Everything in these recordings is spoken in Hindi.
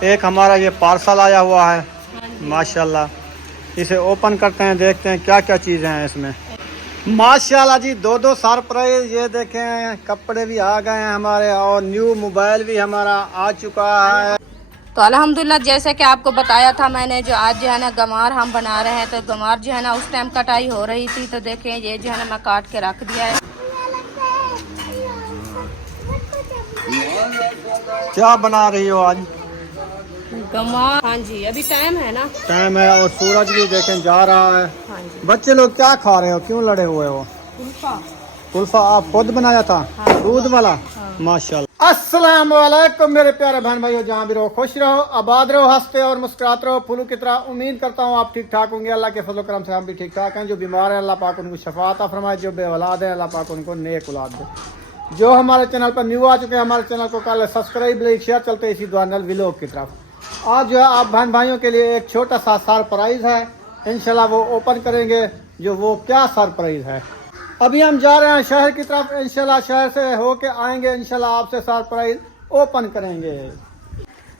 एक हमारा ये पार्सल आया हुआ है माशाल्लाह, इसे ओपन करते हैं, देखते हैं क्या क्या चीज़ें हैं इसमें। माशाल्लाह जी, दो सरप्राइज। ये देखें कपड़े भी आ गए हैं हमारे और न्यू मोबाइल भी हमारा आ चुका है। तो अल्हम्दुलिल्लाह जैसे कि आपको बताया था मैंने, जो आज जो है ना गंवार हम बना रहे हैं, तो गंवार जो है ना उस टाइम कटाई हो रही थी, तो देखें ये जो है ना मैं काट के रख दिया है। क्या बना रही हो आज? गंवार। हाँ जी, अभी टाइम है ना, टाइम है और सूरज भी देखें जा रहा है। हाँ जी। बच्चे लोग क्या खा रहे हो, क्यों लड़े हुए हो? कुल्फा। कुल्फा आप खुद बनाया था? हाँ। दूध वाला। हाँ। माशाल्लाह। अस्सलाम वालेकुम मेरे प्यारे बहन भाइयों, जहाँ भी रहो खुश रहो, आबाद रहो, हंसते और मुस्कुराते रहो फूलों की तरह। उम्मीद करता हूँ आप ठीक ठाक होंगे। अल्लाह के फजल करम से हम भी ठीक ठाक हैं। जो बीमार है अल्लाह पाक उनको शफा अता फरमाए, जो बेऔलाद है अल्लाह पाक उनको नेक औलाद दे। जो हमारे चैनल पर न्यू आ चुके हैं, हमारे चैनल को कर सब्सक्राइब, लाइक, शेयर। चलते इसी दुआ नल व्लॉग की तरफ। आज जो है आप बहन भाइयों के लिए एक छोटा सा सरप्राइज है, इंशाल्लाह वो ओपन करेंगे। जो वो क्या सरप्राइज है, अभी हम जा रहे हैं शहर की तरफ, इंशाल्लाह शहर से होके आएंगे, इंशाल्लाह आपसे सरप्राइज ओपन करेंगे।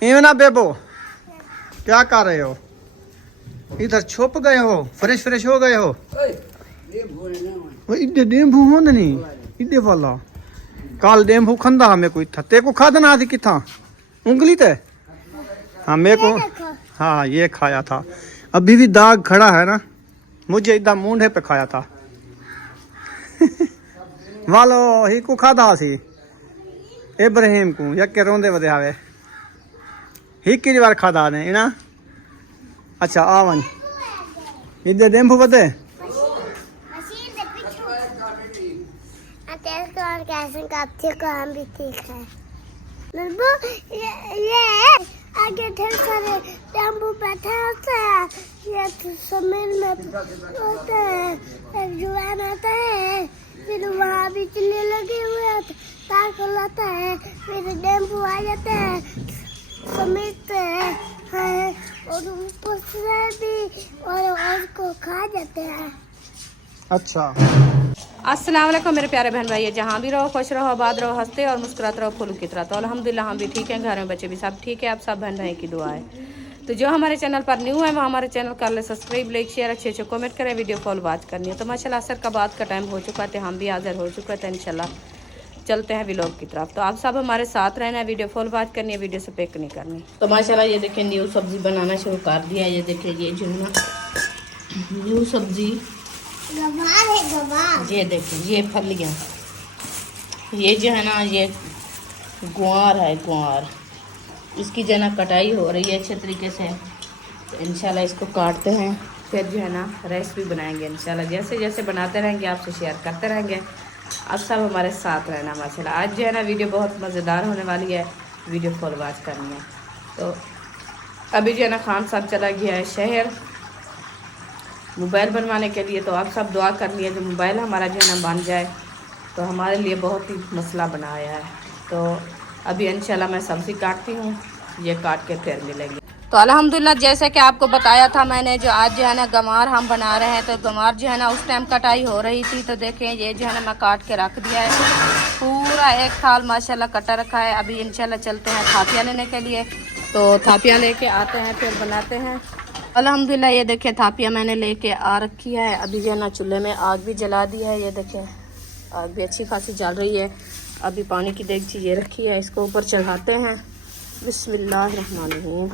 इमना बेबो क्या कर रहे हो? इधर छुप गए हो, फ्रेश फ्रेश हो गए हो? इधे डेम्बू हो नहीं, इधे वाला काल डेम्बू खंदा हमें कोई था, ते को खादा ना थी किथा उंगली ते। हाँ मेरे को, हाँ ये खाया था, अभी भी दाग खड़ा है ना, मुझे इधर मूंढे पे खाया था। वालो ही को खादा सी इब्राहिम को यके रोंदे वदे आवे ही की बार खादा ने इना। अच्छा आवन इधर डेम्बू वदे काम भी ठीक है। ये आगे ढेर सारे टेम्पू बैठे होते हैं, ये जमीन में होते हैं, एक जुआन आता है, फिर वहाँ बिजली लगी हुई है, तार खुलाता है, फिर टेम्पू आ जाता है, समेटते हैं और ऊपर से भी और उसको खा जाते हैं। अच्छा। अस्सलाम वालेकुम मेरे प्यारे बहन भाई, जहाँ भी रहो खुश रहो, आबाद रहो, हंसते और मुस्कुराते रहो फूलों की तरह। तो अल्हम्दुलिल्लाह हम भी ठीक हैं, घर में बच्चे भी सब ठीक है, आप सब बहन भाई की दुआ है। तो जो हमारे चैनल पर न्यू है वो हमारे चैनल कर ले सब्सक्राइब, लाइक, शेयर, अच्छे अच्छे कमेंट करें, वीडियो कॉल बात करनी है। तो माशाल्लाह असर का बात का टाइम हो चुका है, हम भी हाजिर हो चुके थे, इंशाल्लाह चलते हैं व्लॉग की तरफ। तो आप सब हमारे साथ रहना है, वीडियो कॉल बात करनी है, वीडियो से पिक नहीं करनी। तो माशाल्लाह ये देखिए न्यू सब्जी बनाना शुरू कर दिया। ये देखिए ये जो है ना न्यू सब्जी, गवार है गवार। ये देखिए ये फलियाँ, ये जो है ना ये गुआर है, गुआर, इसकी जो है ना कटाई हो रही है अच्छे तरीके से। तो इंशाल्लाह इसको काटते हैं, फिर जो है ना रेसिपी बनाएंगे इंशाल्लाह। जैसे जैसे बनाते रहेंगे आपसे शेयर करते रहेंगे, आप सब हमारे साथ रहना। माशाल्लाह आज जो है ना वीडियो बहुत मज़ेदार होने वाली है, वीडियो कॉल बात करनी है। तो अभी जो है ना खान साहब चला गया है शहर मोबाइल बनवाने के लिए। तो आप सब दुआ करनी है, जो मोबाइल हमारा जो है ना बन जाए तो हमारे लिए बहुत ही मसला बनाया है। तो अभी इंशाल्लाह मैं सब्ज़ी काटती हूँ, ये काट के फिर मिलेंगे। तो अल्हम्दुलिल्लाह जैसे कि आपको बताया था मैंने, जो आज जो है ना गंवार हम बना रहे हैं, तो गंवार जो है ना उस टाइम कटाई हो रही थी, तो देखें ये जो है ना मैं काट के रख दिया है, पूरा एक थाल माशाल्लाह कटा रखा है। अभी इंशाल्लाह चलते हैं थापियाँ लेने के लिए, तो थापियाँ लेके आते हैं फिर बनाते हैं। अल्हम्दुलिल्लाह ये देखें थापियाँ मैंने लेके आ रखी है। अभी जो है ना चूल्हे में आग भी जला दी है, ये देखें आग भी अच्छी खासी जल रही है। अभी पानी की देगची ये रखी है, इसको ऊपर चढ़ाते हैं। बिस्मिल्लाहिर्रहमानिर्रहीम।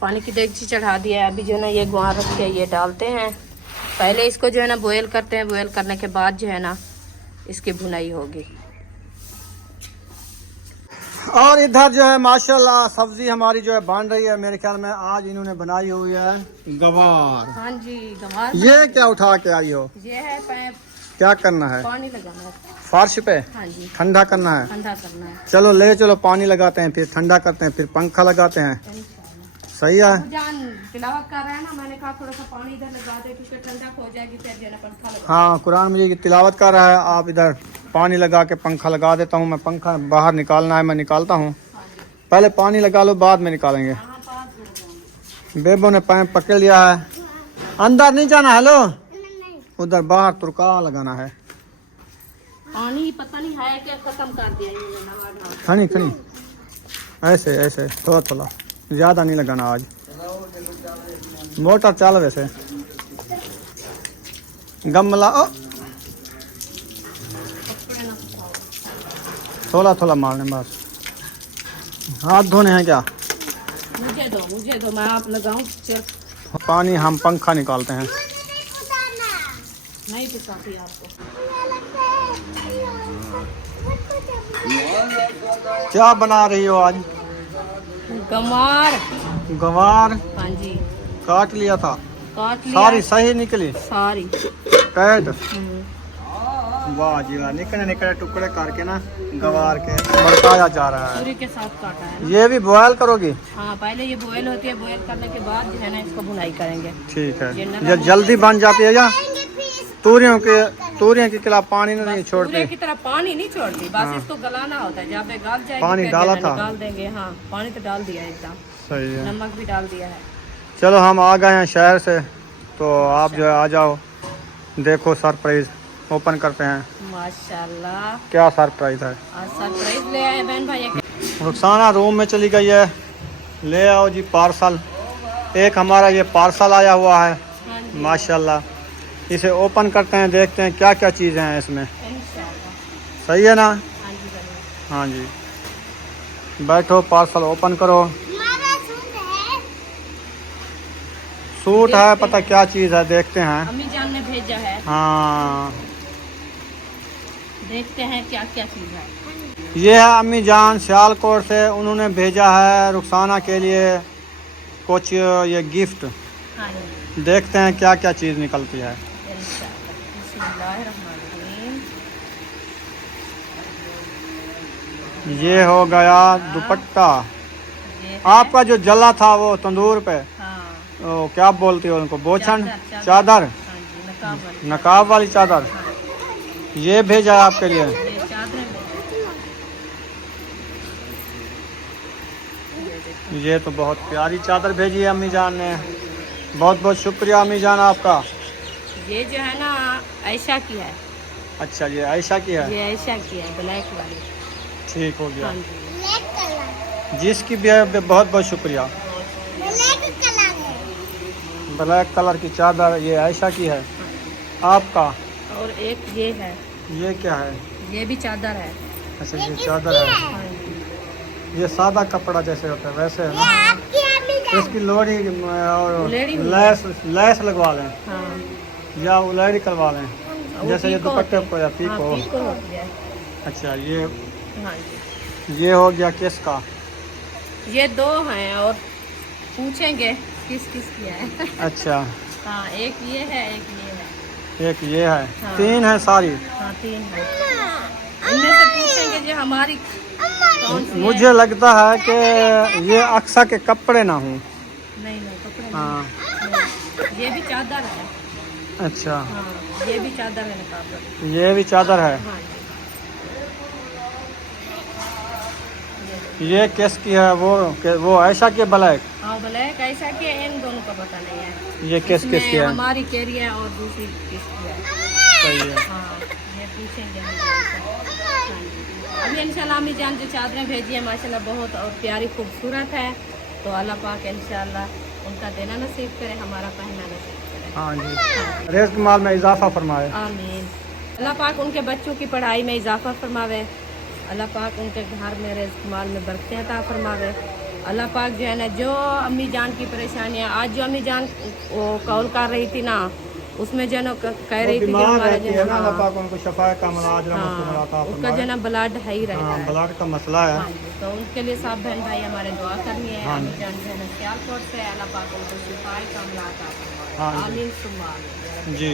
पानी की देगची चढ़ा दिया है। अभी जो है ना ये गुआर रख के ये डालते हैं। पहले इसको जो है ना बॉयल करते हैं, बॉयल करने के बाद जो है ना इसकी भुनाई होगी। और इधर जो है माशाल्लाह सब्जी हमारी जो है बन रही है। मेरे ख्याल में आज इन्होंने बनाई हुई है गवार। हाँ जी गवार। ये क्या उठा के आई हो? ये है पाइप, क्या करना है? पानी लगाना है फर्श पे। हाँ जी, ठंडा करना है। ठंडा करना है। चलो ले चलो, पानी लगाते हैं, फिर ठंडा करते हैं, फिर पंखा लगाते हैं। सही है। जान तिलावत कर रहा है ना, मैंने कहा थोड़ा सा पानी इधर लगा दे क्योंकि ठंडा हो जाएगी, फिर जो है ना पंखा लगा। हाँ कुरान मजीद की तिलावत कर रहा है, आप इधर पानी लगा के पंखा लगा देता हूँ मैं। पंखा बाहर निकालना है, मैं निकालता हूँ। पहले पानी लगा लो, बाद में निकालेंगे। बेबो ने पाइप पकड़ लिया है, अंदर नहीं जाना। हेलो उधर बाहर तुरका लगाना है। पानी पता नहीं है क्या खत्म कर दिया इन्होंने। खनी खनी ऐसे ऐसे थोड़ा थोड़ा, ज़्यादा नहीं लगाना आज। मोटर चाल वैसे गमला ओ थोड़ा थोड़ा मारने बस। हाथ धोने हैं क्या? मुझे दो, मैं आप लगाऊं सिर्फ। पानी हम पंखा निकालते हैं। नहीं पिसाती आपको। क्या बना रही हो आज? गमार। गवार हाँ जी, काट लिया था, काट लिया। सारी सही निकली सारी। कैद। वाह जी वाह, निकले निकले टुकड़े करके ना गवार के बरताया जा रहा है। पूरी के साथ काटा है। ये भी बॉयल करोगी? हाँ, पहले ये बॉयल होती है, बॉयल करने के बाद जो है ना इसको भुनाई करेंगे। ठीक है, ये जल्दी बन जाती है या तूरियों के खिलाफ पानी नहीं छोड़ती? पूरे की तरह पानी नहीं छोड़ती, बस इसको गलाना होता है। जहाँ पे गल जाएगी पानी फिर डाला जो है था? निकाल देंगे। हाँ, पानी तो डाल दिया एकदम, सही है। नमक भी डाल दिया है। चलो हम आ गए हैं शहर से, तो आप जो है आ जाओ, देखो सरप्राइज ओपन करते हैं। माशाल्लाह, क्या सरप्राइज है? आज सरप्राइज ले आए बहन भाई। रुखसाना रूम में चली गई है, ले आओ जी पार्सल। एक हमारा ये पार्सल आया हुआ है, हाँ जी, माशाल्लाह। इसे ओपन करते हैं, देखते हैं क्या क्या चीज़ें हैं इसमें। इंशाल्लाह। सही है ना? हाँ जी जरूर। हाँ जी, बैठो, पार्सल ओपन करो। सूट है, पता क्या चीज़ है, देखते हैं। अम्मी जान ने भेजा है, हाँ, देखते हैं क्या क्या चीज़ है। ये है अम्मी जान सियालकोट से, उन्होंने भेजा है रुखसाना के लिए कुछ ये गिफ्ट। हाँ जी, देखते हैं क्या क्या चीज़ निकलती है। इंशाल्लाह। बिस्मिल्लाहिर्रहमानिर्रहीम। ये हो गया दुपट्टा। ये है- आपका जो जला था वो तंदूर पे, हाँ, ओ, क्या बोलती हो उनको, बोछन चादर। चादर, हाँ जी, नकाब वाली। नकाब वाली चादर, हाँ, ये भेजा है आपके लिए। ये चादरें भेजी। ये तो बहुत प्यारी चादर भेजी है अम्मी जान ने, बहुत बहुत शुक्रिया अम्मी जान आपका। ये जो है ना आयशा की है। अच्छा, ये आयशा की है, ये आयशा की है, ब्लैक वाली। ठीक हो गया। हाँ जी, जिसकी भी है बहुत बहुत शुक्रिया। ब्लैक कलर की चादर ये आयशा की है आपका। और एक ये है, ये क्या है? ये भी चादर है। अच्छा, ये चादर है, हाँ जी, ये सादा कपड़ा जैसे होता है वैसे है ना? इसकी लोड़ी और उलेड़ी हुई लैस लगवा लें हाँ। या उलेड़ी करवा लें, वो जैसे ये पीको दुपट्टे होती पर या है। पीको। हाँ, पीको होती है। अच्छा, ये हाँ जी, ये हो गया किसका? ये दो हैं और पूछेंगे किस किस की है। अच्छा, हाँ, एक ये है, एक ये है। एक ये है, हाँ। तीन है सारी। हाँ, तीन है। इनमें से पूछेंगे जो हमारी कौन सी है। मुझे लगता है कि ये अक्सा के कपड़े ना हों। नहीं नहीं, कपड़े हाँ, नहीं। ये भी चादर है। अच्छा, हाँ, ये भी चादर है नकाब वाली। ये भी चादर है। हाँ जी, ये किसकी है? वो आयशा के ब्लैक। हाँ, ब्लैक ऐसा कि इन दोनों का पता नहीं है। ये किस इसमें की है? हमारी केरी है और दूसरी किसकी है। सही है। हाँ, ये पूछेंगे हम इनसे। हाँ जी। अभी इंशाल्लाह अम्मी जान जो चादरें भेजी है माशाल्लाह बहुत और प्यारी खूबसूरत है, तो अल्लाह पाक इंशाल्लाह उनका देना नसीब करे, हमारा पहनना नसीब करे। हाँ जी, रिज़्क़ माल में इजाफा फरमाए। आमीन। अल्लाह पाक उनके बच्चों की पढ़ाई में इजाफा फरमावे। अल्लाह पाक उनके घर में रिज़्क़ माल में बरकतें अता फरमावे। अल्लाह पाक जो है ना, जो अम्मी जान की परेशानियाँ आज जो अम्मी जान वो कॉल कर रही थी ना, उसमें जो है ना कह रही थी कि बीमार हमारा रहती जो है है ना, अल्लाह पाक उनको शफाए का मलाज हाँ, उसका जो है ना ब्लड है ही रहता है। ब्लड का मसला है। हाँ जी, तो उनके लिए सब बहन भाई हमारे दुआ करनी है। हाँ। अम्मी जान जो है ना सियालकोट से, अल्लाह पाक उनको शिफाए का अता फरमाए। हाँ जी। आमीन सुम्मा आमीन। जी,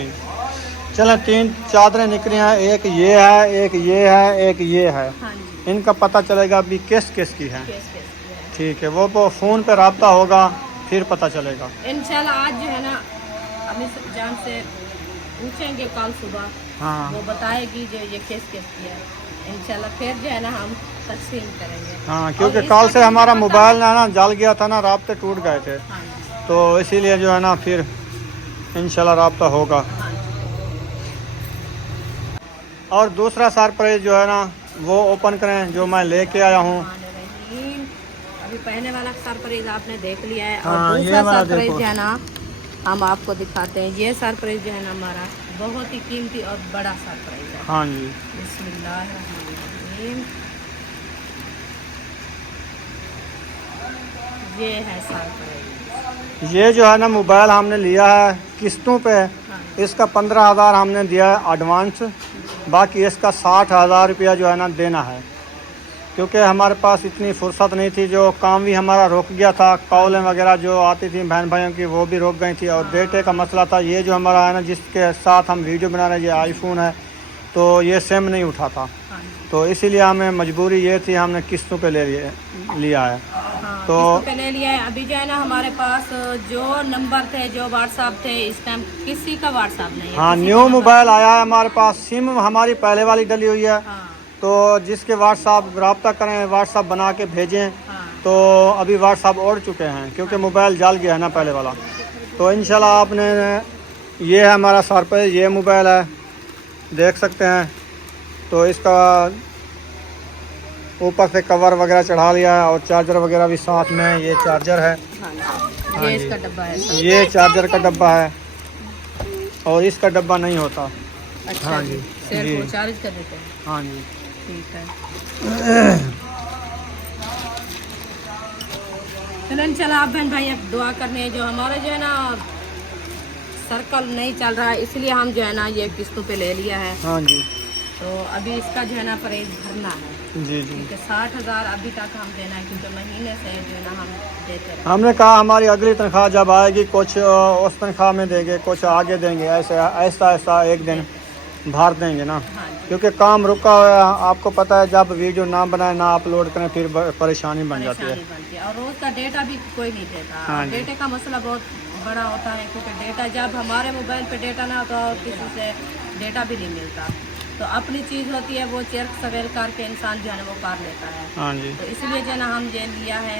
चलो तीन चादरें निकली हैं, एक ये है, एक ये है, एक ये है। हाँ जी, इनका पता चलेगा अभी किस किस की है। केस केस की है। ठीक है, वो फ़ोन पे रब्ता होगा, फिर पता चलेगा। इंशाल्लाह आज जो है ना अम्मी जान से पूछेंगे कल सुबह, हाँ वो बताएगी जो ये केस केस की है। इंशाल्लाह फिर जो है ना हम तकसीम करेंगे। हाँ, क्योंकि और कल इसका से हमारा पता- मोबाइल ना जल गया था ना, राब्ते टूट गए थे, हाँ जी, तो इसीलिए जो है ना फिर इंशाल्लाह राब्ता होगा। हाँ जी। और दूसरा सरप्राइज जो है ना वो ओपन करें जो मैं लेके आया हूँ। रहमानिर्रहीम। पहले वाला सरप्राइज आपने देख लिया है, हाँ, और ये दूसरा वाला सरप्राइज देखो। जो है ना हम आपको दिखाते हैं। ये सरप्राइज जो है ना हमारा बहुत ही कीमती और बड़ा सरप्राइज है। हाँ जी, बिस्मिल्लाहिर्रहमानिर्रहीम। ये है सरप्राइज। ये जो है ना मोबाइल हमने लिया है किस्तों पे। हाँ इसका 15,000 हमने दिया है एडवांस, बाकी इसका 60,000 रुपया जो है ना देना है, क्योंकि हमारे पास इतनी फुर्सत नहीं थी। जो काम भी हमारा रुक गया था, कॉलें वगैरह जो आती थी बहन भाइयों की वो भी रुक गई थी, और डेटे का मसला था। ये जो हमारा है ना जिसके साथ हम वीडियो बना रहे हैं, ये आईफोन है, तो ये सिम नहीं उठाता, हाँ तो इसीलिए हमें मजबूरी ये थी, हमने किस्तों पे लिया है। हाँ, तो किस्तों पे ले लिया है। अभी जो है ना हमारे पास जो नंबर थे, जो व्हाट्सएप थे, इस टाइम किसी का व्हाट्सएप नहीं है। हाँ, किसी न्यू का नंबर- मोबाइल आया है हमारे पास, सिम हमारी पहले वाली डली हुई है, हाँ तो जिसके व्हाट्सएप रब्ता करें, व्हाट्सएप बना के भेजें। हाँ तो अभी व्हाट्सएप उड़ चुके हैं क्योंकि मोबाइल जल गया है ना पहले वाला। तो इंशाल्लाह आपने, ये है हमारा सरप्राइज, ये मोबाइल है, देख सकते हैं। तो इसका ऊपर से कवर वगैरह चढ़ा लिया है, और चार्जर वगैरह भी साथ में। ये चार्जर है, हाँ, ये इसका डब्बा है सर। ये चार्जर का डब्बा है, और इसका डब्बा नहीं होता। अच्छा हाँ जी, जी, सेल जी। को चार्ज कर देते हैं। हाँ जी, ठीक है। चलो इंशाल्लाह आप बहन भाई अब दुआ करने हैं। जो हमारा जो है ना सर्कल नहीं चल रहा है, इसलिए हम जो है ना ये किस्तों पे ले लिया है। हाँ जी, तो अभी इसका जो है ना प्राइस भरना है, जी जी। क्योंकि 60,000 अभी तक हम देना है, क्योंकि महीने से जो है ना हम देते रहे। हमने कहा हमारी अगली तनख्वाह जब आएगी कुछ उस तनख्वाह में देंगे, कुछ आगे देंगे, ऐसे ऐसा ऐसा एक दिन भर देंगे ना, हाँ जी, क्योंकि काम रुका हुआ है। आपको पता है जब वीडियो ना बनाए ना अपलोड करें फिर परेशानी बन जाती है। परेशानी बनती है, और रोज़ का डेटा भी कोई नहीं देता। हाँ जी। डेटे का मसला बहुत बड़ा होता है, क्योंकि डेटा जब हमारे मोबाइल पे डेटा ना होता और किसी से डेटा भी नहीं मिलता, तो अपनी चीज़ होती है वो चेक सवेल करके इंसान जो है ना वो कर लेता है। हाँ जी, तो इसलिए जो है ना हम ये लिया है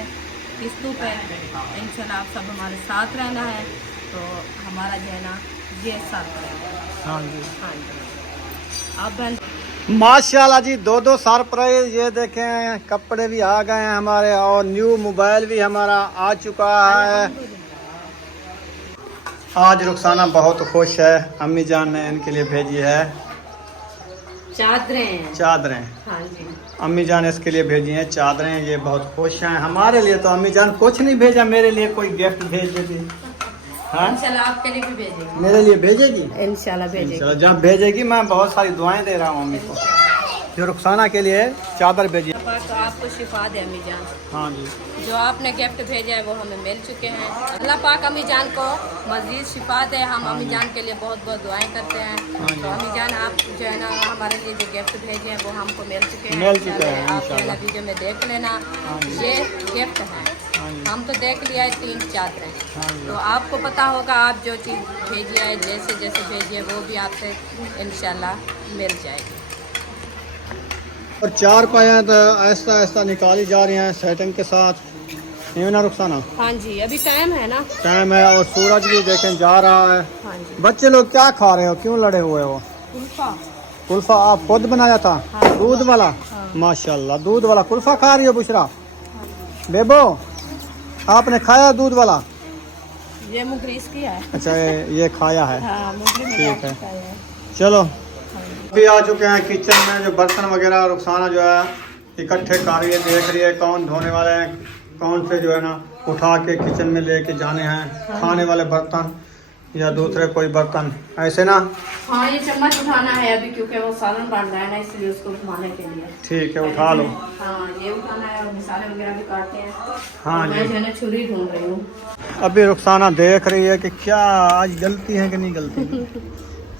किस्तों पे। इंशाल्लाह आप सब हमारे साथ रहना है, तो हमारा जो है ना ये साथ रहेगा। हाँ जी। हाँ जी, आप बहन माशाल्लाह जी, दो सरप्राइज। ये देखें, कपड़े भी आ गए हैं हमारे, और न्यू मोबाइल भी हमारा आ चुका है। आज रुखसाना बहुत खुश है, अम्मी जान ने इनके लिए भेजी है चादरें। चादरें। हाँ जी, अम्मी जान इसके लिए भेजी हैं चादरें, ये बहुत खुश हैं। हमारे लिए तो अम्मी जान कुछ नहीं भेजा, मेरे लिए कोई गिफ्ट भेज देती। हाँ, इंशाल्लाह आपके लिए भी भेजेंगे। मेरे लिए भेजेगी। इंशाल्लाह भेजेंगे। चलो, जब भेजेगी मैं बहुत सारी दुआएं दे रहा हूँ अम्मी को, जो रुखसाना के लिए चादर भेजी। तो आपको शिफा दे अम्मी जान। हाँ जी, जो आपने गिफ्ट भेजा है वो हमें मिल चुके हैं। अल्लाह पाक अम्मी जान को मज़ीद शिफा दे। हम अम्मी जान के लिए बहुत बहुत दुआएं करते हैं। तो अम्मी जान आप जो है ना हमारे लिए जो गिफ्ट भेजे हैं वो हमको मिल चुके हैं। मिल चुके हैं, आप जो है ना इंशाल्लाह। वीडियो में देख लेना, ये गिफ्ट है। हाँ जी, हम तो देख लिया है 3 चादरें। हाँ जी। तो आपको पता होगा, आप जो चीज़ भेजी है, जैसे जैसे भेजी है वो भी आपसे इंशाल्लाह मिल जाएगी। और 4 पाया तो ऐसा ऐसा निकाली जा रही हैं सेटिंग के साथ, ये ना रुखसाना। हाँ जी, अभी टाइम है ना। टाइम है, और सूरज भी देखें जा रहा है। हाँ जी, बच्चे लोग क्या खा रहे हो, क्यों लड़े हुए हो? कुल्फा। कुल्फा आप खुद बनाया था? हाँ। दूध वाला? हाँ। माशाल्लाह, दूध वाला कुल्फा खा रही हो बुशरा? बेबो, आपने खाया दूध वाला? ये मुगरीस की है। अच्छा, ये खाया है। हाँ, मुगरी में ठीक है। खाया है। चलो, हाँ जी। अभी आ चुके हैं किचन में। जो बर्तन वगैरह रुखसाना जो है इकट्ठे कर रही है, देख रही है कौन धोने वाले हैं, कौन से जो है ना उठा के किचन में लेके जाने हैं, खाने वाले बर्तन या दूसरे कोई बर्तन, ऐसे ना। हाँ, ये चम्मच उठाना है अभी, क्योंकि वो सालन बन रहा है ना, इसलिए उसको घुमाने के लिए। ठीक है, उठा लो। हाँ, ये उठाना है, और मसाले वगैरह भी काटते हैं। हाँ मैं जी। जो है ना छुरी ढूंढ रही हूँ। अभी रुखसाना देख रही है कि क्या आज गलती है कि नहीं गलती।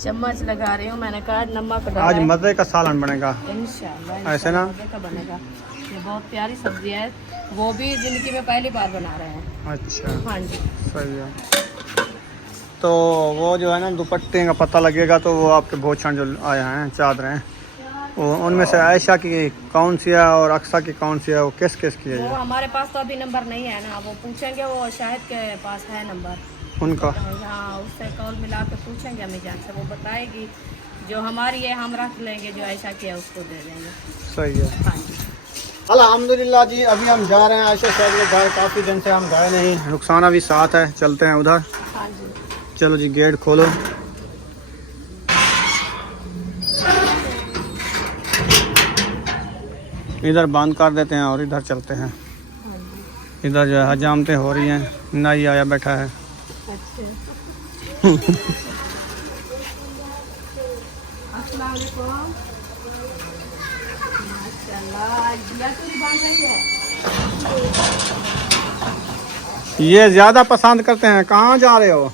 चम्मच लगा रही हूँ, मैंने कहा नमक डाला आज है। मज़े का सालन बनेगा। इंशाल्लाह ऐसे ना? मज़े का बनेगा। ये बहुत प्यारी सब्जी है, वो भी जिंदगी में पहली बार बना रहे हैं। अच्छा, हाँ जी, सही है। तो वो जो है ना दुपट्टे का पता लगेगा, तो वो आपके भोछण जो आए हैं चादरें, वो उनमें से आयशा की कौन सी है और अक्सा की कौन सी है, वो किस किस की है वो ये? हमारे पास तो अभी नंबर नहीं है ना, वो पूछेंगे, वो शाहिद के पास है नंबर। उनका? हाँ, उससे कॉल मिला के पूछेंगे अम्मी जान से, वो बताएगी। जो हमारी है हम रख लेंगे, जो आयशा की है उसको दे देंगे। सही है। हाँ जी। अल्हम्दुलिल्लाह जी, अभी हम जा रहे हैं आयशा साहब के घर। काफ़ी दिन से हम गए नहीं, रुखसाना भी साथ है, चलते हैं उधर। हाँ जी। चलो जी, गेट खोलो। इधर बंद कर देते हैं और इधर चलते हैं। हाँ जी। इधर जो है हजामतें हो रही हैं, नाई आया बैठा है। अच्छा। अस्सलाम वालेकुम। माशाल्लाह, जिया तो बन रही है। ये ज़्यादा पसंद करते हैं। कहाँ जा रहे हो?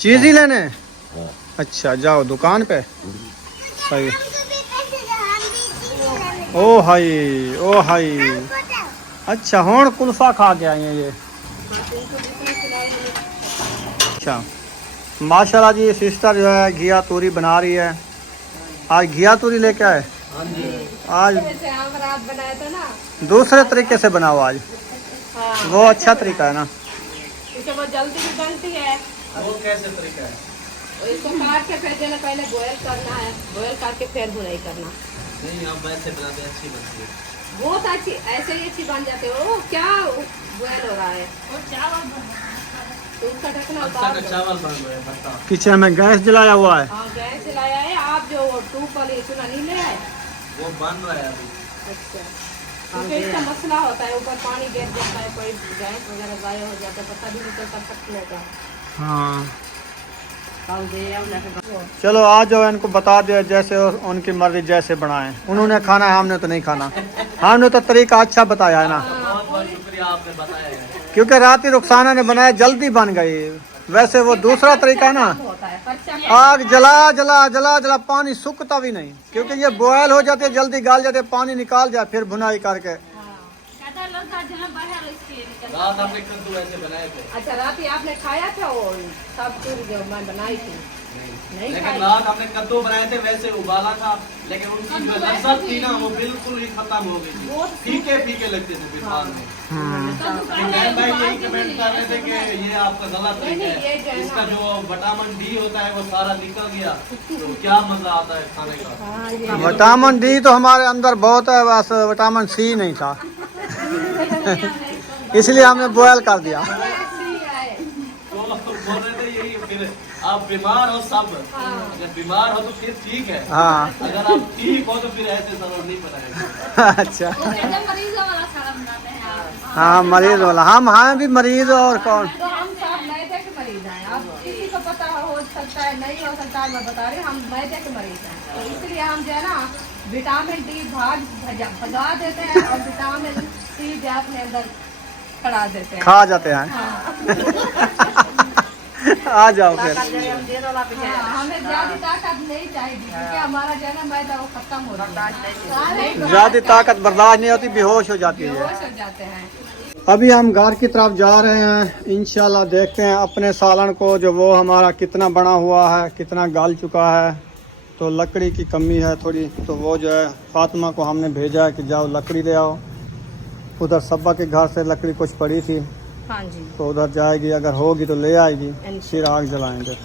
चीज़ ही लेने? अच्छा, जाओ दुकान पे। सही। ओ हाई, ओ हाई। अच्छा, होड़ कुल्फा खा के आए हैं ये। अच्छा, माशाल्लाह जी, सिस्टर जो है घिया तूरी बना रही है। आज घिया तूरी लेके आए? आज जैसे हम रात बनाए थे ना। दूसरे तरीके से बनाओ आज। हाँ। वो अच्छा तरीका है ना। इसे वो जल्दी भी बनती है। वो कैसे तरीका है? और इसको काट के फिर देना, पहले बॉयल करना है, बॉयल करके फिर भुनाई करना। नहीं, आप वैसे बनाते हैं, अच्छी बनती है। बहुत अच्छी, ऐसे ही अच्छी बन जाते हो। क्या बॉयल हो रहा है? और चावल तो उसका ढकना उतार दो। चावल बन रहे हैं, भरता। किचन में गैस जलाया हुआ है। हाँ, गैस जलाया है। आप जो टूप वाली चूल्हा नहीं ले आए? वो बन रहा है अभी। अच्छा, क्योंकि इसका मसला होता है, ऊपर पानी गिर जाता है, कोई गैस वगैरह गायब हो जाता है, पता भी नहीं चलता फटने का। हाँ, चलो आ जाओ, इनको बता दो जैसे उनकी मर्जी जैसे बनाएं। उन्होंने खाना है, हमने तो नहीं खाना। हमने तो तरीका अच्छा बताया है ना, बहुत बहुत शुक्रिया, आपने बताया है। क्योंकि रात ही रुखसाना ने बनाया, जल्दी बन गई। वैसे वो दूसरा तरीका ना, होता है पर्चा। आग जला जला जला जला पानी सूखता भी नहीं, क्योंकि ये बॉयल हो जाते, जल्दी गाल जाते, पानी निकाल जाए, फिर भुनाई करके। रात आपने कद्दू ऐसे बनाए थे। अच्छा, रात ही आपने खाया था वो सब चीज जो मैं बनाई थी? नहीं लेकिन खाई। रात आपने कद्दू बनाए थे, वैसे उबाला था, लेकिन उनकी जो लज्जत थी ना, वो बिल्कुल ही खत्म हो गई थी। फीके फीके लगते थे फिर बाद में। मैं भाई यही कमेंट कर रहे थे कि ये आपका गलत तरीका है। इसका जो विटामिन डी होता है वो सारा निकल गया, तो क्या मजा आता है खाने का। विटामिन डी तो हमारे अंदर बहुत है, बस विटामिन सी नहीं था। इसलिए हमने बॉयल कर दिया। तो बोल रहे थे यही, फिर आप बीमार हो सब, अगर बीमार हो तो फिर ठीक है। हाँ। अगर आप ठीक हो तो फिर ऐसे जरूर नहीं बनाएंगे। अच्छा, हाँ मरीज वाला, हम हैं भी मरीज, और कौन। तो हम सब मैदे के मरीज हैं। अब किसी को पता हो सकता है, नहीं हो सकता है, मैं बता रही हूँ, हम मैदे के मरीज हैं। तो इसलिए हम जो है ना विटामिन डी भगा देते हैं और विटामिन सी जो है अपने अंदर खड़ा देते हैं, खा जाते हैं। आ जाओ फिर। हमें ज्यादा ताकत नहीं चाहिए, क्योंकि हमारा जो है ना मैदा वो खत्म हो रहा है। ज्यादा ताकत बर्दाश्त नहीं होती, बेहोश हो जाती है। बेहोश हो जाते हैं। अभी हम घर की तरफ जा रहे हैं, इंशाल्लाह देखते हैं अपने सालन को, जो वो हमारा कितना बड़ा हुआ है, कितना गल चुका है। तो लकड़ी की कमी है थोड़ी, तो वो जो है फातिमा को हमने भेजा है कि जाओ लकड़ी ले आओ। उधर सब्बा के घर से लकड़ी कुछ पड़ी थी, हाँ जी तो उधर जाएगी, अगर होगी तो ले आएगी, फिर आग जलाएंगे।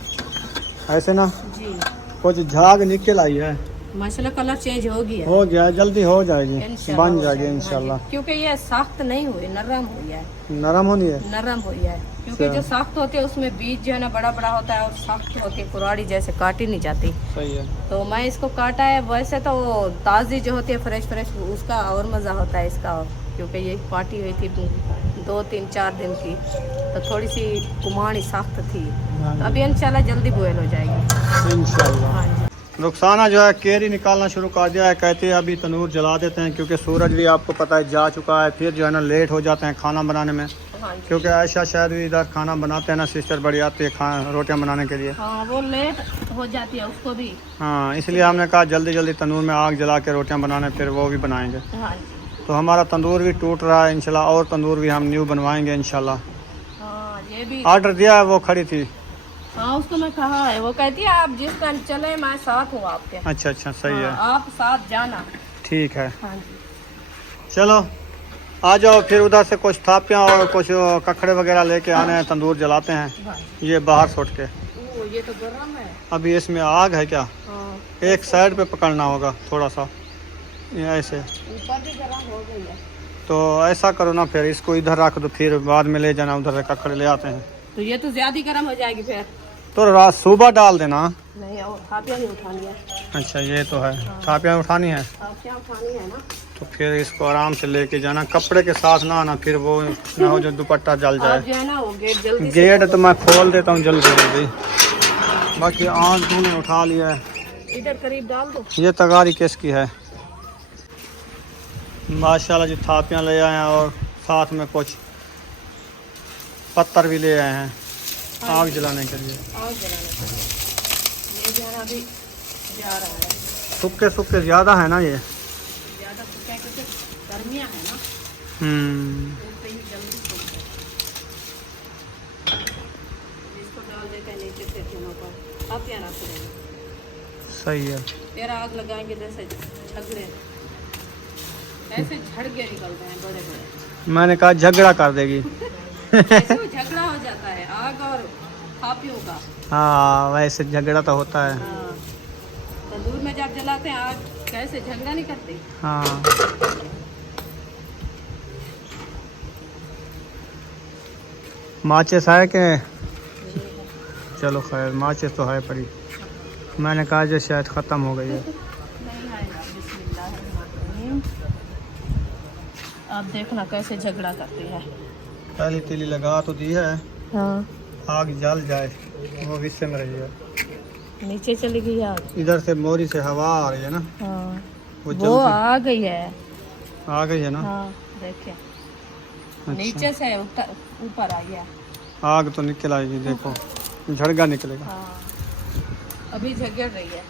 ऐसे ना जी। कुछ झाग निकल आई है, माशाल्लाह कलर चेंज हो गया, हो गया, जल्दी हो जाएगी, इंशाल्लाह बन हो जाएगी जाएगा। इंशाल्लाह। हाँ जी, क्योंकि ये सख्त नहीं हुई, नरम हो गया है, नरम होनी है। नरम हो गया है। क्योंकि अच्छा। जो सख्त होते हैं उसमें बीज जो है ना बड़ा बड़ा होता है, और सख्त होती है कुराड़ी जैसे काटी नहीं जाती। सही है। तो मैं इसको काटा है। वैसे तो वो ताज़ी जो होती है फ्रेश फ्रेश, उसका और मज़ा होता है इसका, क्योंकि ये काटी हुई थी 2 3 4 दिन की, तो थोड़ी सी कुमानी सख्त थी। अभी इंशाल्लाह जल्दी बॉयल हो जाएगी इंशाल्लाह। हाँ जी। रुखसाना जो है केरी निकालना शुरू कर दिया है, कहते हैं अभी तनूर जला देते हैं, क्योंकि सूरज भी आपको पता है जा चुका है, फिर जो है ना लेट हो जाते हैं खाना बनाने में। हाँ जी। क्योंकि आयशा शायद भी इधर खाना बनाते हैं ना, सिस्टर बड़ी आती है खाना रोटियां बनाने के लिए। हाँ, वो लेट हो जाती है उसको भी। हाँ, इसलिए हमने कहा जल्दी जल्दी तंदूर में आग जला के रोटियां बनाने, फिर वो भी बनाएंगे। हाँ जी। तो हमारा तंदूर भी टूट रहा है इंशाल्लाह, और तंदूर भी हम न्यू बनवाएंगे इंशाल्लाह। हाँ, ये भी। ऑर्डर दिया है, वो खड़ी थी। हाँ, उसको मैं कहा है, वो कहती है आप जिस टाइम चले मैं साथ हूँ आपके। अच्छा अच्छा, सही है, हाँ, आप साथ जाना। ठीक है। हाँ जी। चलो आ जाओ, फिर उधर से कुछ थापियाँ और कुछ कखड़े वगैरह लेके आने हैं, तंदूर जलाते हैं। हाँ। ये बाहर सुट के, ओ, ये तो गर्म है। अभी इसमें आग है क्या? हाँ। एक साइड पे पकड़ना होगा थोड़ा सा। ये ऐसे। ऊपर भी गर्म हो गई है। तो ऐसा करो ना, फिर इसको इधर रख दो, फिर बाद में ले जाना, उधर से ककड़ ले आते हैं। तो ये तो ज्यादा गर्म हो जाएगी फिर। तो रात सुबह डाल देना। नहीं, और थापियाँ नहीं उठानी है। अच्छा ये तो है, थापियाँ उठानी है। थापियाँ उठानी है ना। तो फिर इसको आराम से लेके जाना, कपड़े के साथ ना आना, फिर वो ना हो जो दुपट्टा जल आप जाए। जो है ना वो गेट जल्दी से गेट तो मैं खोल देता हूँ जल्दी जल्दी। बाकी आँच तूने उठा लिया है। इधर करीब डाल दो। ये तगारी किसकी है? माशाल्लाह जी, थापियाँ ले आए हैं और साथ में कुछ पत्थर भी ले आए हैं आग जलाने के लिए। आग जलाने के लिए ये जो है ना अभी जा रहा है। सूखे सूखे ज़्यादा है ना ये। ज़्यादा सूखा है क्योंकि गर्मियाँ है ना, धूप पे ही जल्दी सूख जाए। इसको डाल देते हैं नीचे से दोनों पर, आप यहाँ रख देंगे। सही है। फिर आग लगाएंगे जैसे झगड़े, ऐसे झड़के निकलते हैं बड़े बड़े। मैंने कहा झगड़ा कर देगी। ऐसे वो झगड़ा हो जाता है आग और थापियों का। हाँ वैसे झगड़ा तो होता है। हाँ, तंदूर में जब जलाते हैं आग कैसे झगड़ा नहीं करती। हाँ माचिस है कि? चलो खैर, माचिस तो है पड़ी। मैंने कहा जो शायद ख़त्म हो गई है। नहीं आएगा। बिस्मिल्लाहिर्रहमानिर्रहीम। आप देखना कैसे झगड़ा करती है। पहली तीली लगा तो दी है, हाँ, आग जल जाए वो भी सिम रही है। नीचे चली गई आग। इधर से मोरी से हवा आ रही है ना, हाँ, वो वो जल्दी आ गई है। आ गई है ना। हाँ देखिए, अच्छा। नीचे से ऊपर आ गया। आग तो निकल आएगी, देखो झड़गा निकलेगा। हाँ, अभी झगड़ रही है।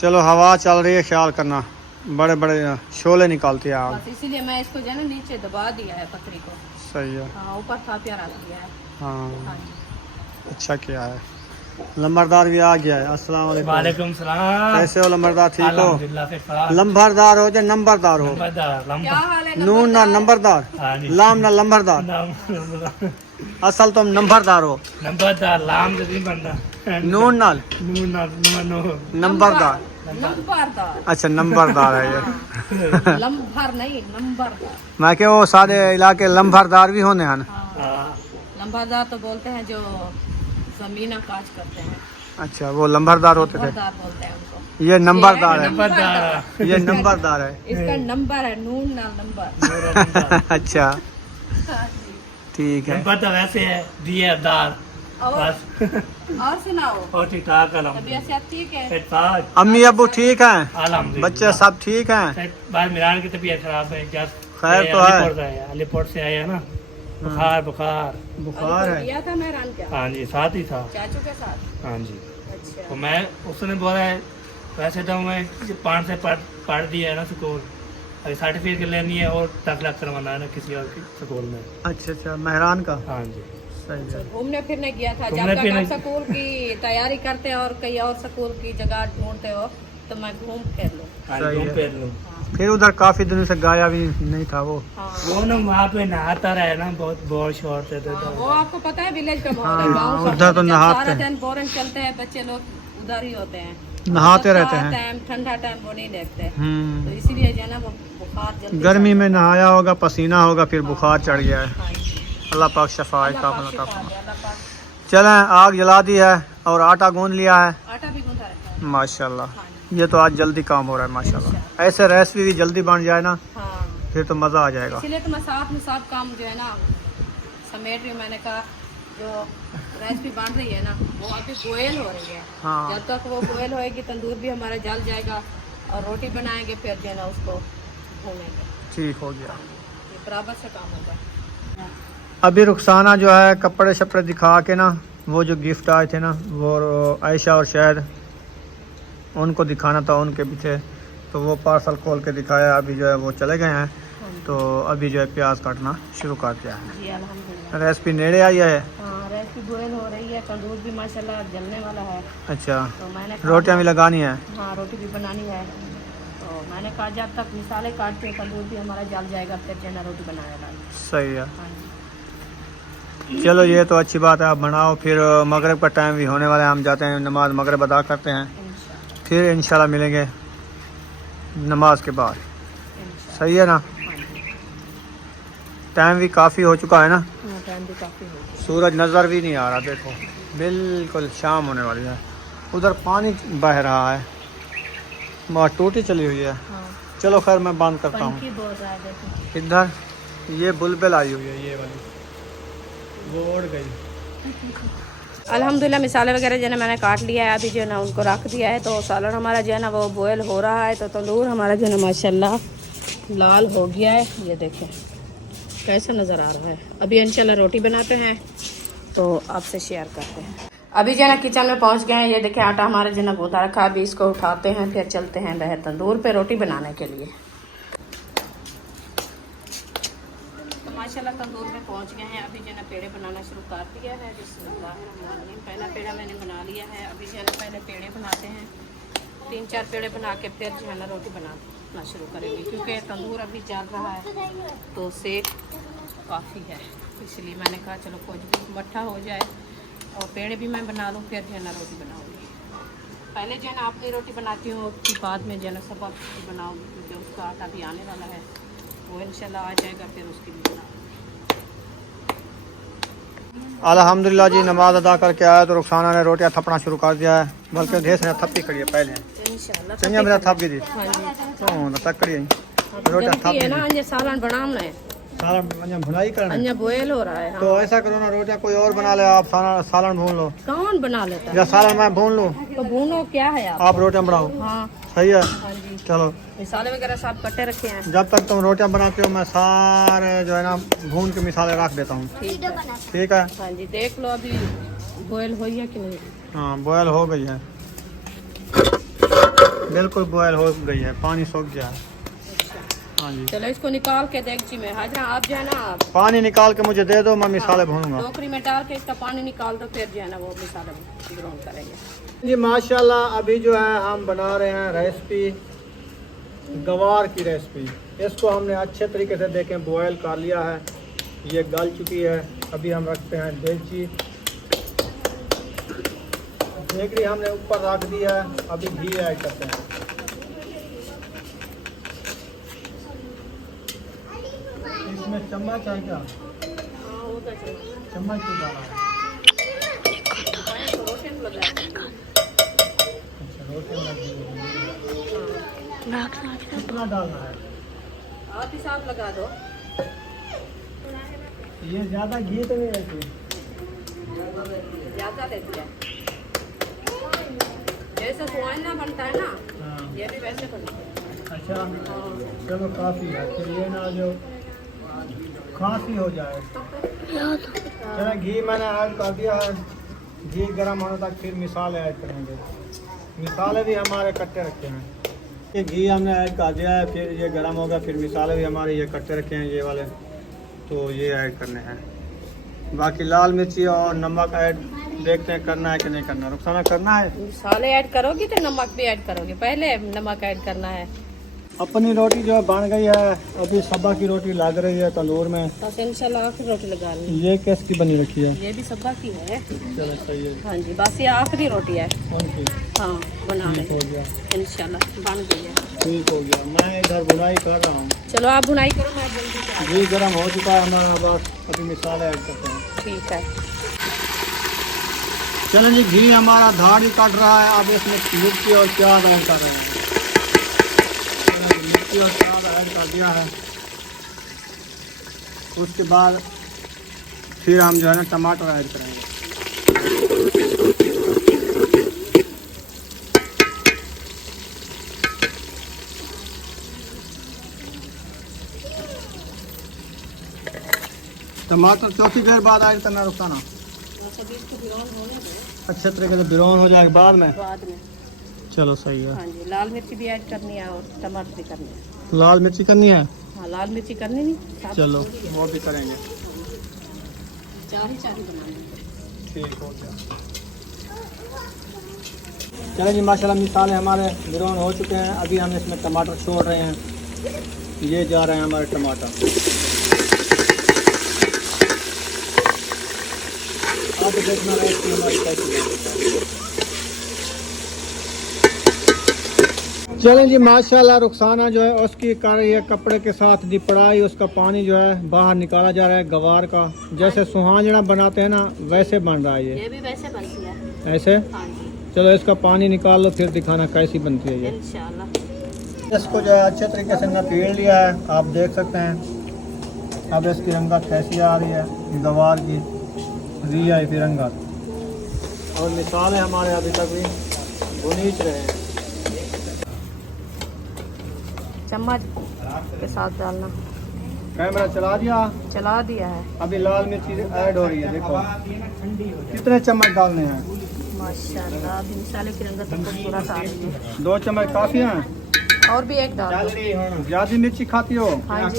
चलो हवा चल रही है, ख्याल करना, बड़े बड़े शोले निकालती है आग। बस इसीलिए मैं इसको जो है ना नीचे दबा दिया है पतरी को। सही है। हाँ, ऊपर थापियाँ रख दिया है। हाँ हाँ जी। अच्छा किया है। लंबरदार भी आ गया है। अस्सलाम वालेकुम। वालेकुम सलाम। कैसे हो लंबरदार? ठीक हो? अल्हम्दुलिल्लाह फिर साहब। लंबरदार हो या नंबरदार हो? क्या हाल है? नून ना नंबरदार, हाँ जी। लाम ना लंबरदार। असल तुम नंबरदार हो। नंबरदार लाम से नहीं बनता। नून नाल नून ना नंबरदार। नंबरदार। अच्छा नंबरदार है ये। लंबर नहीं, नंबरदार। मैं क्या वो सारे इलाके लंबरदार भी होने हैं। हाँ, लंबरदार तो बोलते हैं जो जमीना काज करते हैं। अच्छा वो लंबरदार होते थे। नंबरदार बोलते हैं उनको। ये नंबरदार है। नंबरदार। ये नंबरदार है। इसका नंबर है नून ना नंबर। अच्छा हाँ जी। ठीक है। नंबरदार वैसे है दियादार और बस। और सुनाओ, और ठीक ठाक तबीयत अल्हम्दुलिल्लाह। सब ठीक है? फिर साहब अम्मी अबू ठीक हैं? अल्हम्दुलिल्लाह। बच्चे सब ठीक हैं? फिर बाद मिलान की तबीयत खराब है। जस्ट खैर तो है। अलीपुर से आया ना, बुखार बुखार। बुखार है। किया था मेहरान क्या? हाँ जी, साथ ही था। चाचू के साथ? हाँ जी। अच्छा। तो मैं उसने बोला है वैसे तो मैं 5 से पढ़ दिया है ना स्कूल, अभी सर्टिफिकेट लेनी है और दाखिला करवाना है ना किसी और स्कूल में। अच्छा अच्छा मेहरान का। हाँ जी। सही है। घूमने फिरने गया था। जब घूमने तक फिरने- आप स्कूल की तैयारी करते हो और कहीं और स्कूल की जगह ढूंढते हो तो मैं घूम फिर लूँ। हाँ सही घूम है। फिर लूँ। फिर उधर काफी दिनों से गाया भी नहीं था वो। हाँ, वो ना वहाँ पे नहाता रहे ना, बहुत बहुत शोर थे तो। हाँ, वो आपको पता है विलेज का माहौल है। हाँ, गाँव का। उधर तो जब नहाते सारा हैं। दिन बोरिंग चलते हैं, बच्चे लोग उधर ही होते हैं, नहाते रहते हैं। टाइम ठंडा टाइम वो नहीं देखते, तो इसीलिए जो है ना वो बुखार जल्दी गर्मी में नहाया होगा, पसीना होगा, फिर बुखार चढ़ गया है। हाँ जी। अल्लाह पाक शफाए अल्लाह का पाक अपना शिफा का। दे, अल्लाह पाक। चलें आग जला दी है और आटा गूंद लिया है आटा भी गूंथा रहता है। माशाल्लाह। हाँ ये तो आज जल्दी काम हो रहा है माशाल्लाह। ऐसे रेसिपी भी जल्दी बन जाए ना, हाँ, फिर तो मज़ा आ जाएगा। इसीलिए तो मैं साथ में सब काम जो है ना समेट रही हूँ। मैंने कहा जो रेसिपी बन रही है ना वो अभी बॉयल हो रही है। हाँ। जब तक वो बॉयल होएगी तंदूर भी हमारा जल जाएगा और रोटी बनाएंगे, फिर जो है ना उसको भूनेंगे। ठीक हो गया। ये बराबर से काम होगा। अभी रुखसाना जो है कपड़े शपड़े दिखा के ना, वो जो गिफ्ट आए थे ना वो आयशा और शायद उनको दिखाना था, उनके पीछे तो वो पार्सल खोल के दिखाया। अभी जो है वो चले गए हैं, तो अभी जो है प्याज काटना शुरू कर दिया है। जी अल्हम्दुलिल्लाह। रेसिपी नेड़े आई है। हाँ, रेसिपी बॉयल हो रही है, तंदूर भी माशाल्लाह जलने वाला है। अच्छा तो मैंने कहा- रोटियां भी लगानी है। हाँ, रोटी भी बनानी है। तो मैंने कहा जब तक मिसाले काटते हैं तंदूर भी हमारा जल जाएगा, फिर जो है ना रोटी बनाएगा। सही है। हाँ जी। चलो ये तो अच्छी बात है, आप बनाओ। फिर मगरिब का टाइम भी होने वाला है, हम जाते हैं नमाज मगरिब अदा करते हैं, इंशाल्लाह। फिर इंशाल्लाह मिलेंगे। नमाज के बाद। सही है ना? टाइम भी काफ़ी हो चुका है ना? टाइम भी काफ़ी हो गया। सूरज नज़र भी नहीं आ रहा, देखो बिल्कुल शाम होने वाली है। उधर पानी बह रहा है, बहुत टूटी चली हुई है। हाँ, चलो खैर मैं बंद करता हूँ। पंखी बहुत रहा है देखो। इधर ये बुलबुल आई हुई है, ये वाली वो उड़ गई। अल्हम्दुलिल्लाह मिसाले वगैरह जो है ना मैंने काट लिया है, अभी जो है ना उनको रख दिया है। तो सालन हमारा जो है ना वो बॉयल हो रहा है। तो तंदूर हमारा जो है ना माशाल्लाह लाल हो गया है। ये देखें कैसा नज़र आ रहा है। अभी इंशाल्लाह रोटी बनाते हैं तो आपसे शेयर करते हैं। अभी जो है ना किचन में पहुंच गए हैं। ये देखें आटा हमारा जो है ना गूंथा रखा है। अभी इसको उठाते हैं, फिर चलते हैं बाहर तंदूर पे रोटी बनाने के लिए। तो माशाल्लाह तंदूर में पहुंच गए हैं। अभी जो है ना पेड़े बनाना शुरू कर दिया है। बिस्मिल्लाहिर्रहमानिर्रहीम। पहला पेड़ा मैंने बना लिया है। अभी जो है ना पहले पेड़े बनाते हैं, 3-4 पेड़े बना के फिर जो है ना रोटी बनाना शुरू करेंगे, क्योंकि तंदूर अभी जल रहा है तो सेक काफ़ी है। इसलिए मैंने कहा चलो कुछ भी मट्ठा हो जाए और पेड़े भी मैं बना लूँ, फिर जो है ना रोटी बनाऊँगी। पहले जो है ना अपनी रोटी बनाती हूँ, उसके बाद में जो है ना सब बनाऊँगी, क्योंकि उसका आटा भी आने वाला है। वो इंशाल्लाह आ जाएगा, फिर उसकी भी बनाऊँगी। अल्हम्दुलिल्लाह जी, नमाज अदा करके आया तो रुखसाना ने रोटियां थपना शुरू कर दिया है। बल्कि देश ने थप्पी करी है पहले। इंशाल्लाह चंगा मेरा थप दी हाँ जी। तो तक करी रोटियां थप है ना अंजे सालन बनाना है, सालन भुनाई करना है। अंजा बॉयल हो रहा है। हाँ। तो ऐसा करो ना, रोटियां कोई और बना ले, आप सालन भून लो। कौन बना लेता है? या सालन मैं भून लूँ, तो भूनो क्या है आप रोटियां बनाओ। हाँ सही है, हाँ जी। चलो। मिसाले वगैरह सब कटे रखे हैं। जब तक तुम रोटियां बनाते हो मैं सारे जो है ना भून के मिसाले रख देता हूँ। ठीक है। ठीक है? हाँ जी, देख लो अभी बॉयल हुई है कि नहीं। हाँ बॉयल हो गई है, बिल्कुल बॉयल हो गई है, पानी सूख गया है। हाँ जी, चलो इसको निकाल के देगची में हाजरा आप जो है ना पानी निकाल के मुझे दे दो, मैं मिसाले भूनूंगा। टोकरी में डाल के इसका पानी निकाल दो, फिर जो है ना वो मिसाले ग्राउंड करेंगे। जी माशाल्लाह, अभी जो है हम बना रहे हैं रेसिपी, गवार की रेसिपी। इसको हमने अच्छे तरीके से देखें बॉयल कर लिया है, ये गल चुकी है। अभी हम रखते हैं देगची, देगड़ी हमने ऊपर रख दिया है। अभी घी ऐड करते हैं। इसमें चम्मच है क्या? चम्मच क्यों डाला है? अच्छा, रोटी में घी कितना डालना है? आप हिसाब लगा दो। ये ज़्यादा घी तो नहीं रहती? ज़्यादा देती है, जैसे सुहाना बनता है ना, हाँ। ये भी वैसे बनता है। अच्छा, चलो काफ़ी है। फिर ये ना जो खांसी हो जाए। चलो घी मैंने ऐड कर दिया है। घी गर्म होने तक फिर मिसाले ऐड करेंगे। मिसाले भी हमारे कट्टे रखे हैं। ये घी हमने ऐड कर दिया है, फिर ये गर्म होगा, फिर मिसाले भी हमारे ये कट्टे रखे हैं, ये वाले, तो ये ऐड करने हैं। बाकी लाल मिर्ची और नमक ऐड देखते हैं करना है कि नहीं करना। रुखसाना करना है? मिसाले ऐड करोगी तो नमक भी ऐड करोगे, पहले नमक ऐड करना है। अपनी रोटी जो है बन गई है। अभी सब्बा की रोटी लग रही है तंदूर में। बस इंशाल्लाह आखिरी रोटी लगा ली। ये किसकी बनी रखी है? ये भी सब्बा की है। चलो सही है। हाँ जी, बस ये आखिरी रोटी है। कौन सी? हाँ बनाने ठीक हो गया, इंशाल्लाह बन गई है। ठीक हो गया। मैं इधर बुनाई कर रहा हूँ। चलो आप बुनाई करो, मैं जल्दी से आ घी गर्म हो चुका है हमारा, बस अभी मिसाले ऐड करते हैं। ठीक है। चलो जी, घी हमारा धाड़ी कट रहा है। अब इसमें मिर्ची और प्याज ऐड कर रहे हैं। मिर्ची और प्याज ऐड कर दिया है। उसके बाद फिर हम जो है ना टमाटर ऐड करेंगे। टमाटर चौथी देर बाद ऐड करना, रुकना। अच्छे तरीके से ब्राउन हो जाएगा बाद में। चलो सही है। हाँ जी, लाल मिर्ची भी ऐड करनी है और टमाटर भी करनी है। लाल मिर्ची करनी है? हाँ लाल मिर्ची करनी नहीं, चलो वो भी करेंगे। चार ही बनानी है। ठीक हो गया। चलें जी, माशाल्लाह मिसाले हमारे ब्राउन हो चुके हैं। अभी हम इसमें टमाटर छोड़ रहे हैं। ये जा रहे हैं हमारे टमाटर। आप देखना रेसिपी हमारी कैसी है। चलें जी, माशाल्लाह रुखसाना जो है उसकी कर रही है कपड़े के साथ निपड़ाई। उसका पानी जो है बाहर निकाला जा रहा है गवार का। जैसे सुहांजना बनाते हैं ना वैसे बन रहा है ये भी वैसे बनती है। ऐसे। हाँ जी, चलो इसका पानी निकाल लो फिर दिखाना कैसी बनती है ये। इंशाल्लाह। इसको जो है अच्छे तरीके से नपेड़ लिया है, आप देख सकते हैं। अब इसकी रंगत कैसी आ रही है गवार की, रिया है फिर रंगत। और मिसाल है हमारे अभी तक भी भुनीच रहे हैं। चम्मच के साथ डालना। कैमरा चला दिया, चला दिया है। अभी लाल मिर्ची ऐड हो रही है। देखो कितने चम्मच डालने हैं। माशाल्लाह, अभी मसाले की रंगत तो खूबसूरत आ रही है। 2 चम्मच काफी हैं। और भी एक डाल दो। ज्यादा मिर्ची खाती हो? हाँ जी,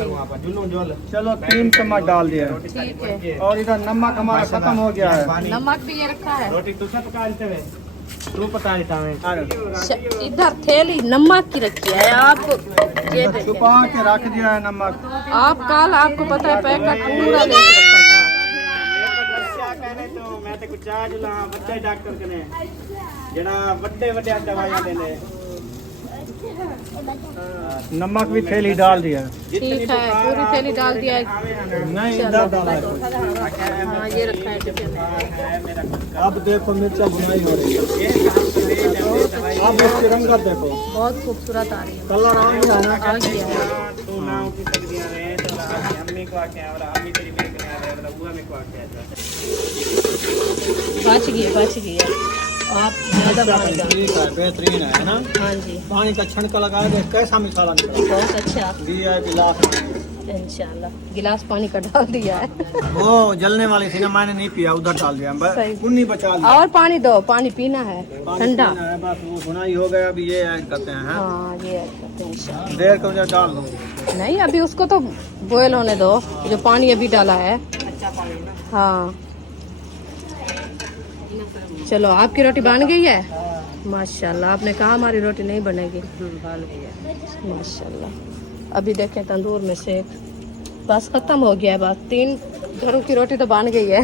चलो 3 चम्मच डाल दिया। ठीक है। और इधर नमक हमारा खत्म हो गया है। नमक भी ये रखा है। तू पता नहीं था मैं। इधर थैली नमक की रखी है, आप ये देखें। छुपा के रख दिया है नमक। आप कल आपको पता है पैकेट पूरा लेके रखा था। मैं तो कुछ आज ला बच्चे डॉक्टर कने जेड़ा बड़े बड़े दवाइयां देने। नमक भी थैली डाल दिया है। ठीक है, पूरी थैली डाल दिया है। नहीं इधर डाला है। हाँ, ये रखा है डिब्बे में। अब देखो मिर्चा भुनाई हो रही है। अब इसकी रंगत देखो, बहुत खूबसूरत आ रही है। कलर आ गया है ना। आ गया है। तू ना उठी सकदियां रे तो अम्मी को आके और अम्मी तेरी बेट ने आ रहा बुआ में को आके बच गई आप ज़्यादा पानी डाल। ठीक है, बेहतरीन है ना। हाँ जी, पानी का छणका लगाया तो कैसा मिसाला निकला। बहुत अच्छा। दिया है गिलास में। इंशाल्लाह गिलास पानी का डाल दिया है। वो जलने वाली थी ना, मैंने नहीं पिया, उधर डाल दिया। सही। पुन्नी बचा लिया। और पानी दो, पानी पीना है पानी ठंडा। पीना है, बस वो भुनाई हो गया। अभी ये ऐड करते हैं। हाँ? हाँ, ये ऐड करते हैं इंशाल्लाह। देर को उधर डाल दो। नहीं, अभी उसको तो बॉयल होने दो, जो पानी अभी डाला है। हाँ, चलो आपकी रोटी बन गई है। माशाल्लाह, आपने कहा हमारी रोटी नहीं बनेगी। माशाल्लाह, अभी देखें तंदूर में से बस खत्म हो गया है। बस 3 घरों की रोटी तो बन गई है।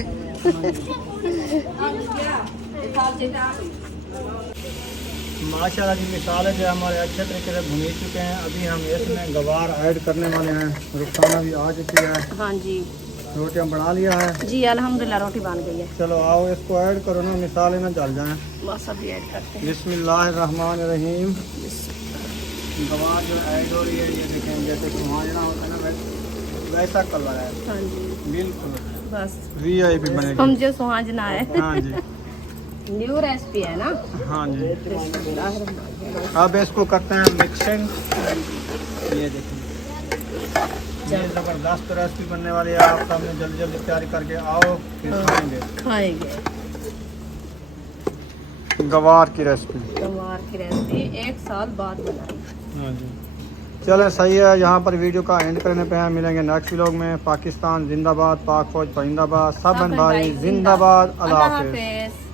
माशाल्लाह की मिसाल जो हमारे अच्छे तरीके से भुनी चुके हैं। अभी हम इसमें गवार ऐड करने वाले हैं। रुखसाना भी आ चुकी है। हाँ जी, रोटियां बना लिया है। जी अल्हम्दुलिल्लाह रोटी बन गई है। चलो आओ इसको ऐड करो ना, मिसाले ना जल जाएं। बस अभी ऐड करते हैं। बिस्मिल्लाहिर्रहमानिर्रहीम। गवार जो ऐड हो रही है, ये देखें जैसे सुहाजना होता है ना वैसा कलर है। हाँ जी, बिल्कुल बस VIP बनेगी। समझो सुहाजना है। हाँ जी, न्यू रेसिपी है ना। हाँ जी। अब इसको करते हैं मिक्सिंग। ये देखिए ये ज़बरदस्त रेसिपी बनने वाली है। आप सामने जल्दी जल्दी तैयारी करके आओ, फिर खाएंगे गवार की रेसिपी। गवार की रेसिपी 1 साल बाद बनाई। हाँ जी, चलो सही है। यहाँ पर वीडियो का एंड करने पे हैं। मिलेंगे नेक्स्ट व्लॉग में। पाकिस्तान जिंदाबाद, पाक फौज परिंदाबाद, सब भाई जिंदाबाद। अल्लाह हाफिज़। हाफिज़।